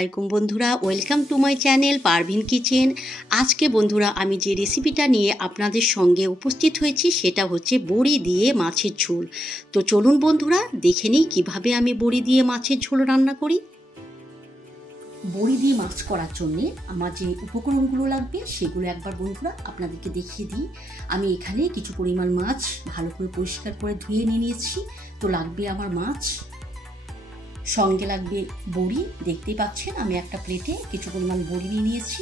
আলাইকুম বন্ধুরা, welcome to my channel Parveen kitchen. আজকে বন্ধুরা আমি যে রেসিপিটা নিয়ে আপনাদের সঙ্গে উপস্থিত হয়েছি সেটা হচ্ছে বড়ি দিয়ে মাছের ঝোল। তো চলুন বন্ধুরা দেখে নিই কীভাবে আমি বড়ি দিয়ে মাছের ঝোল রান্না করি। বড়ি দিয়ে মাছ করার জন্যে আমার যে উপকরণগুলো লাগবে সেগুলো একবার বন্ধুরা আপনাদেরকে দেখিয়ে দিই। আমি এখানে কিছু পরিমাণ মাছ ভালো করে পরিষ্কার করে ধুয়ে নিয়েছি। তো লাগবে আমার মাছ, সঙ্গে লাগবে বড়ি। দেখতেই পাচ্ছেন আমি একটা প্লেটে কিছু পরিমাণ বড়ি নিয়ে নিয়েছি।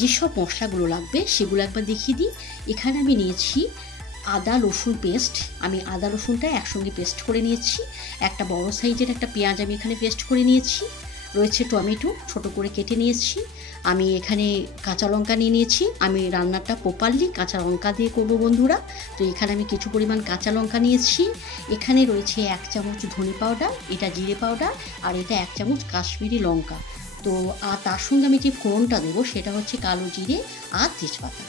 যেসব মশলাগুলো লাগবে সেগুলো একবার দেখিয়ে দিই। এখানে আমি নিয়েছি আদা রসুন পেস্ট। আমি আদা রসুনটা একসঙ্গে পেস্ট করে নিয়েছি। একটা বড় সাইজের একটা পেঁয়াজ আমি এখানে পেস্ট করে নিয়েছি। রয়েছে টমেটো ছোট করে কেটে নিয়েছি। আমি এখানে কাঁচা লঙ্কা নিয়ে নিয়েছি। আমি রান্নাটা প্রপারলি কাঁচা লঙ্কা দিয়ে করবো বন্ধুরা। তো এখানে আমি কিছু পরিমাণ কাঁচা লঙ্কা নিয়েছি। এখানে রয়েছে 1 চামচ ধনে পাউডার, এটা জিরে পাউডার, আর এটা 1 চামচ কাশ্মীরি লঙ্কা। তো আর তার সঙ্গে আমি যে ফোড়নটা দেবো সেটা হচ্ছে কালো জিরে আর তেজপাতা,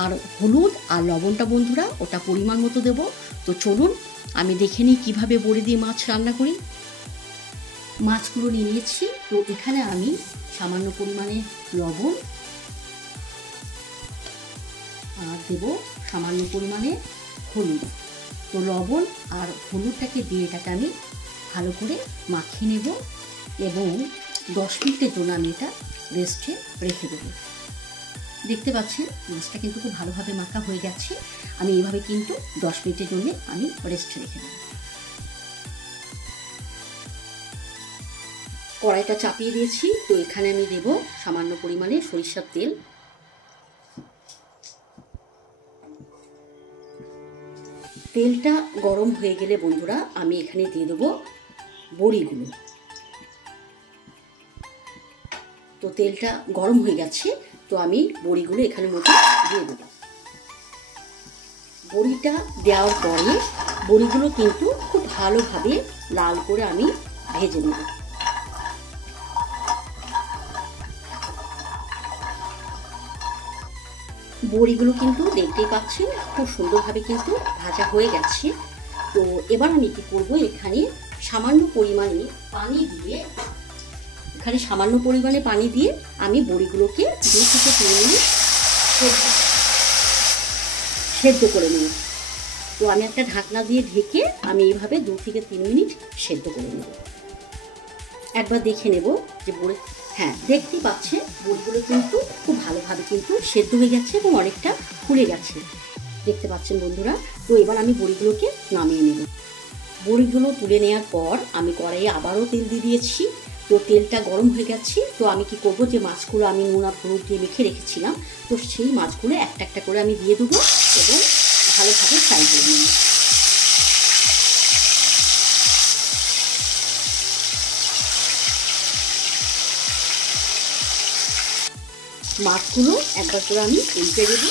আর হলুদ আর লবণটা বন্ধুরা ওটা পরিমাণ মতো দেবো। তো চলুন আমি দেখে নিই কীভাবে বড়ি দিয়ে মাছ রান্না করি। মাছগুলো নিয়ে নিয়েছি। তো এখানে আমি সামান্য পরিমাণে লবণ আর দেব সামান্য পরিমাণে হলুদ। তো লবণ আর হলুদটাকে দিয়ে এটাকে আমি ভালো করে মাখিয়ে নেব এবং 10 মিনিটের জন্য আমি এটা রেস্টে রেখে দেবো। দেখতে পাচ্ছেন মাছটা কিন্তু খুব ভালোভাবে মাখা হয়ে গেছে। আমি এইভাবে কিন্তু 10 মিনিটের জন্য আমি রেস্টে রেখে দেবো। কড়াইটা চাপিয়ে দিয়েছি। তো এখানে আমি দেব সামান্য পরিমাণে সরিষার তেল। তেলটা গরম হয়ে গেলে বন্ধুরা আমি এখানে দিয়ে দেবো বড়িগুলো। তো তেলটা গরম হয়ে গেছে। তো আমি বড়িগুলো এখানে মধ্যে দিয়ে দেবো। বড়িটা দেওয়ার পরে বড়িগুলো কিন্তু খুব ভালোভাবে লাল করে আমি ভেজে নেব। বড়িগুলো কিন্তু দেখতেই পাচ্ছেন খুব সুন্দরভাবে কিন্তু ভাজা হয়ে গেছে। তো এবার আমি কি করব, এখানে সামান্য পরিমাণে পানি দিয়ে আমি বড়িগুলোকে 2 থেকে 3 মিনিট সেদ্ধ করে নেব। তো আমি একটা ঢাকনা দিয়ে ঢেকে আমি এইভাবে 2 থেকে 3 মিনিট সেদ্ধ করে নেব। একবার দেখে নেব যে বড়ি, হ্যাঁ দেখতেই পাচ্ছেন বড়িগুলো কিন্তু খুব ভালোভাবে কিন্তু সেদ্ধ হয়ে গেছে এবং অনেকটা ফুলে গেছে, দেখতে পাচ্ছেন বন্ধুরা। তো এবার আমি বড়িগুলোকে নামিয়ে নেব। বড়িগুলো তুলে নেওয়ার পর আমি কড়াইয়ে আবারও তেল দিয়ে দিয়েছি। তো তেলটা গরম হয়ে গেছে। তো আমি কি করব, যে মাছগুলো আমি নুন আর হলুদ দিয়ে মেখে রেখেছিলাম তো সেই মাছগুলো একটা একটা করে আমি দিয়ে দেবো এবং ভালোভাবে ফ্রাই করে নেব। মাছগুলো একবার করে আমি উল্টে দেব।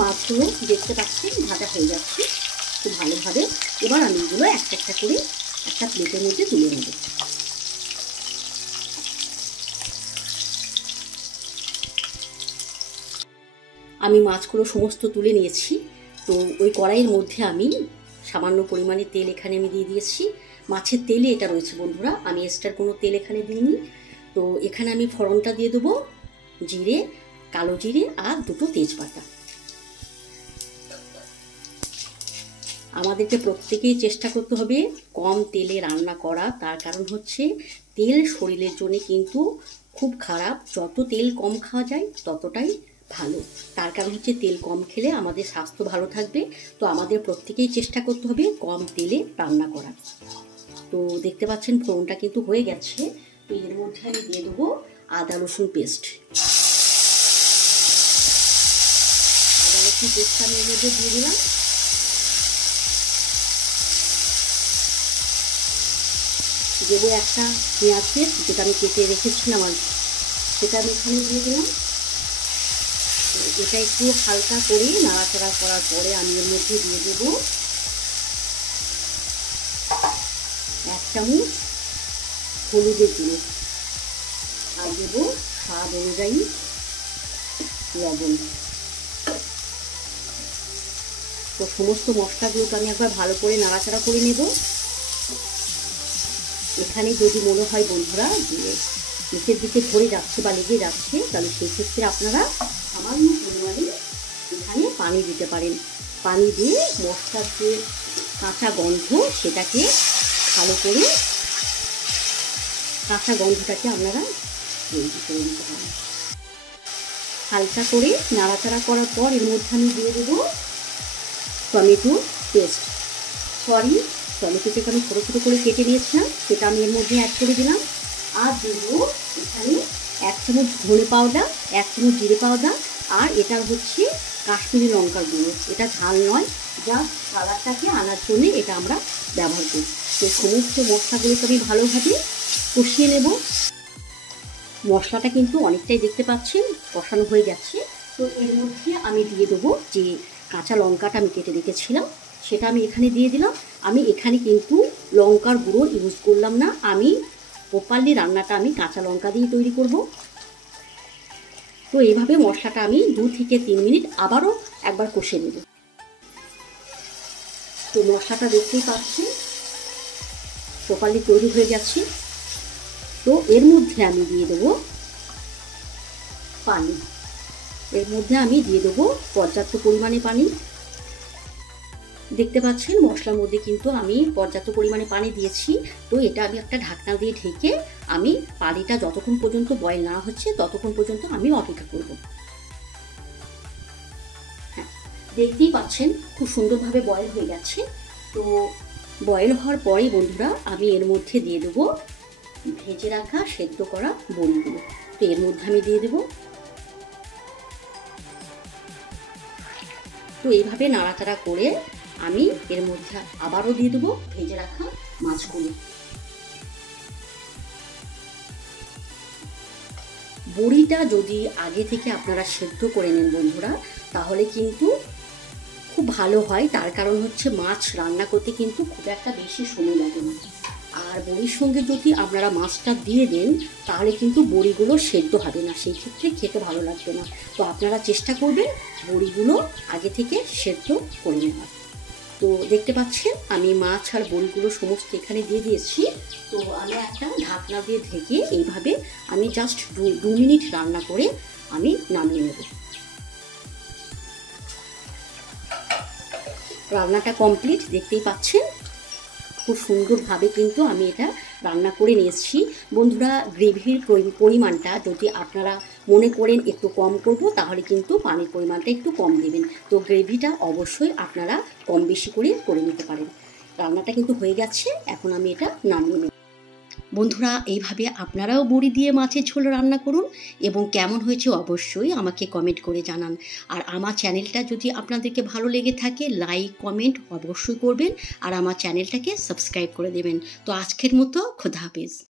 মাছগুলো দেখতে পাচ্ছেন ভাজা হয়ে যাচ্ছে খুব ভালোভাবে। এবার আমি এগুলো একটা একটা করে একটা প্লেটের মধ্যে তুলে নেব। আমি মাছগুলো সমস্ত তুলে নিয়েছি। তো ওই কড়াইয়ের মধ্যে আমি সামান্য পরিমাণে তেল এখানে আমি দিয়ে দিয়েছি। মাছের তেলে এটা রয়েছে বন্ধুরা, আমি এক্সট্রা কোনো তেল এখানে দিইনি। তো এখানে আমি ফোড়নটা দিয়ে দেবো জিরে, কালো জিরে আর 2টো তেজপাতা। আমাদেরকে প্রত্যেকেই চেষ্টা করতে হবে কম তেলে রান্না করা। তার কারণ হচ্ছে তেল শরীরের জন্য কিন্তু খুব খারাপ। যত তেল কম খাওয়া যায় ততটাই ভালো। তার কারণ হচ্ছে তেল কম খেলে আমাদের স্বাস্থ্য ভালো থাকবে। তো আমাদের প্রত্যেকেই চেষ্টা করতে হবে কম তেলে রান্না করা। তো দেখতে পাচ্ছেন ফোড়নটা কিন্তু হয়ে গেছে। তো এর মধ্যে আমি দিয়ে দেবো আদা রসুন পেস্ট। আদা রসুন পেস্টটা আমি এর মধ্যে দিয়ে দিলাম। দেবো একটা পেঁয়াজ পেস্ট, যেটা আমি কেটে রেখেছিলাম আর সেটা আমি এখানে দিয়ে দিলাম। এটা একটু হালকা করে নাড়াচাড়া করার পরে আমি এর মধ্যে দিয়ে দেবো 1 চামচ হলুদের গুঁড়ো আর দেবো স্বাদ অনুযায়ী লবণ। তো সমস্ত মশলাগুলোকে আমি একবার ভালো করে নাড়াচাড়া করে নেব। এখানে যদি মনে হয় বন্ধুরা যে নিচের দিকে ধরে যাচ্ছে বা লেগে যাচ্ছে, তাহলে সেই ক্ষেত্রে আপনারা সামান্য পরিমাণে এখানে পানি দিতে পারেন। পানি দিয়ে মশলার যে কাঁচা গন্ধ সেটাকে ভালো করে কাঁচা গন্ধটাকে আপনারা তৈরি করে দিতে পারেন। হালকা করে নাড়াচাড়া করার পর এর মধ্যে আমি দিয়ে দেবো টমেটো পেস্ট। টমেটোটাকে আমি ছোটো ছোটো করে কেটে নিয়েছিলাম, সেটা আমি এর মধ্যে অ্যাড করে দিলাম। আর দেবো এখানে 1 চামচ ধনে পাউডার, 1 চামচ জিরে পাউডার, আর এটা হচ্ছে কাশ্মীরি লঙ্কার গুঁড়ো। এটা ঝাল নয়, যা কালারটাকে আনার জন্য এটা আমরা ব্যবহার করি। তো সমস্ত মশলাগুলোকে আমি ভালোভাবে কষিয়ে নেব। মশলাটা কিন্তু অনেকটাই দেখতে পাচ্ছেন কষানো হয়ে যাচ্ছে। তো এর মধ্যে আমি দিয়ে দেবো যে কাঁচা লঙ্কাটা আমি কেটে রেখেছিলাম, সেটা আমি এখানে দিয়ে দিলাম। আমি এখানে কিন্তু লঙ্কার গুঁড়ো ইউজ করলাম না, আমি প্রপারলি রান্নাটা আমি কাঁচা লঙ্কা দিয়ে তৈরি করব। তো এইভাবে মশলাটা আমি 2 থেকে 3 মিনিট আবারও একবার কষে নেব। তো মশলাটা দেখতেই পাচ্ছি প্রপারলি তৈরি হয়ে যাচ্ছে। তো এর মধ্যে আমি দিয়ে দেবো পানি। এর মধ্যে আমি দিয়ে দেবো পর্যাপ্ত পরিমাণে পানি। দেখতে পাচ্ছেন মশলার মধ্যে কিন্তু আমি পর্যাপ্ত পরিমাণে পানি দিয়েছি। তো এটা আমি একটা ঢাকনা দিয়ে ঢেকে আমি পানিটা যতক্ষণ পর্যন্ত বয়েল না হচ্ছে ততক্ষণ পর্যন্ত আমি অপেক্ষা করব। হ্যাঁ, দেখতেই পাচ্ছেন খুব সুন্দরভাবে বয়েল হয়ে গেছে। তো বয়েল হওয়ার পরেই বন্ধুরা আমি এর মধ্যে দিয়ে দেবো ভেজে রাখা সেদ্ধ করা বড়িগুলো। তো এর মধ্যে আমি দিয়ে দেবো। তো এইভাবে নাড়াচাড়া করে আমি এর মধ্যে আবারও দিয়ে দেবো ভেজে রাখা মাছগুলো। বড়িটা যদি আগে থেকে আপনারা সেদ্ধ করে নেন বন্ধুরা, তাহলে কিন্তু খুব ভালো হয়। তার কারণ হচ্ছে মাছ রান্না করতে কিন্তু খুব একটা বেশি সময় লাগে না। আর বড়ির সঙ্গে যদি আপনারা মাছটা দিয়ে দেন তাহলে কিন্তু বড়িগুলো সেদ্ধ হবে না, সেই ক্ষেত্রে খেতে ভালো লাগবে না। তো আপনারা চেষ্টা করবেন বড়িগুলো আগে থেকে সেদ্ধ করে নেওয়ার। তো দেখতে পাচ্ছেন আমি মাছ আর বড়িগুলো সমস্ত এখানে দিয়ে দিয়েছি। তো আমি একটা ঢাকনা দিয়ে ঢেকে এইভাবে আমি জাস্ট 2 মিনিট রান্না করে আমি নামিয়ে নেব। রান্নাটা কমপ্লিট, দেখতেই পাচ্ছেন খুব সুন্দরভাবে কিন্তু আমি এটা রান্না করে নিয়েছি। বন্ধুরা, গ্রেভির পরিমাণটা যদি আপনারা মনে করেন একটু কম করব, তাহলে কিন্তু পানির পরিমাণটা একটু কম দেবেন। তো গ্রেভিটা অবশ্যই আপনারা কম বেশি করে নিতে পারেন। রান্নাটা কিন্তু হয়ে গেছে, এখন আমি এটা নামিয়ে নেব। বন্ধুরা, এইভাবে আপনারাও বড়ি দিয়ে মাছের ঝোল রান্না করুন এবং কেমন হয়েছে অবশ্যই আমাকে কমেন্ট করে জানান। আর আমার চ্যানেলটা যদি আপনাদেরকে ভালো লেগে থাকে লাইক কমেন্ট অবশ্যই করবেন, আর আমার চ্যানেলটাকে সাবস্ক্রাইব করে দেবেন। তো আজকের মতো খোদা হাফেজ।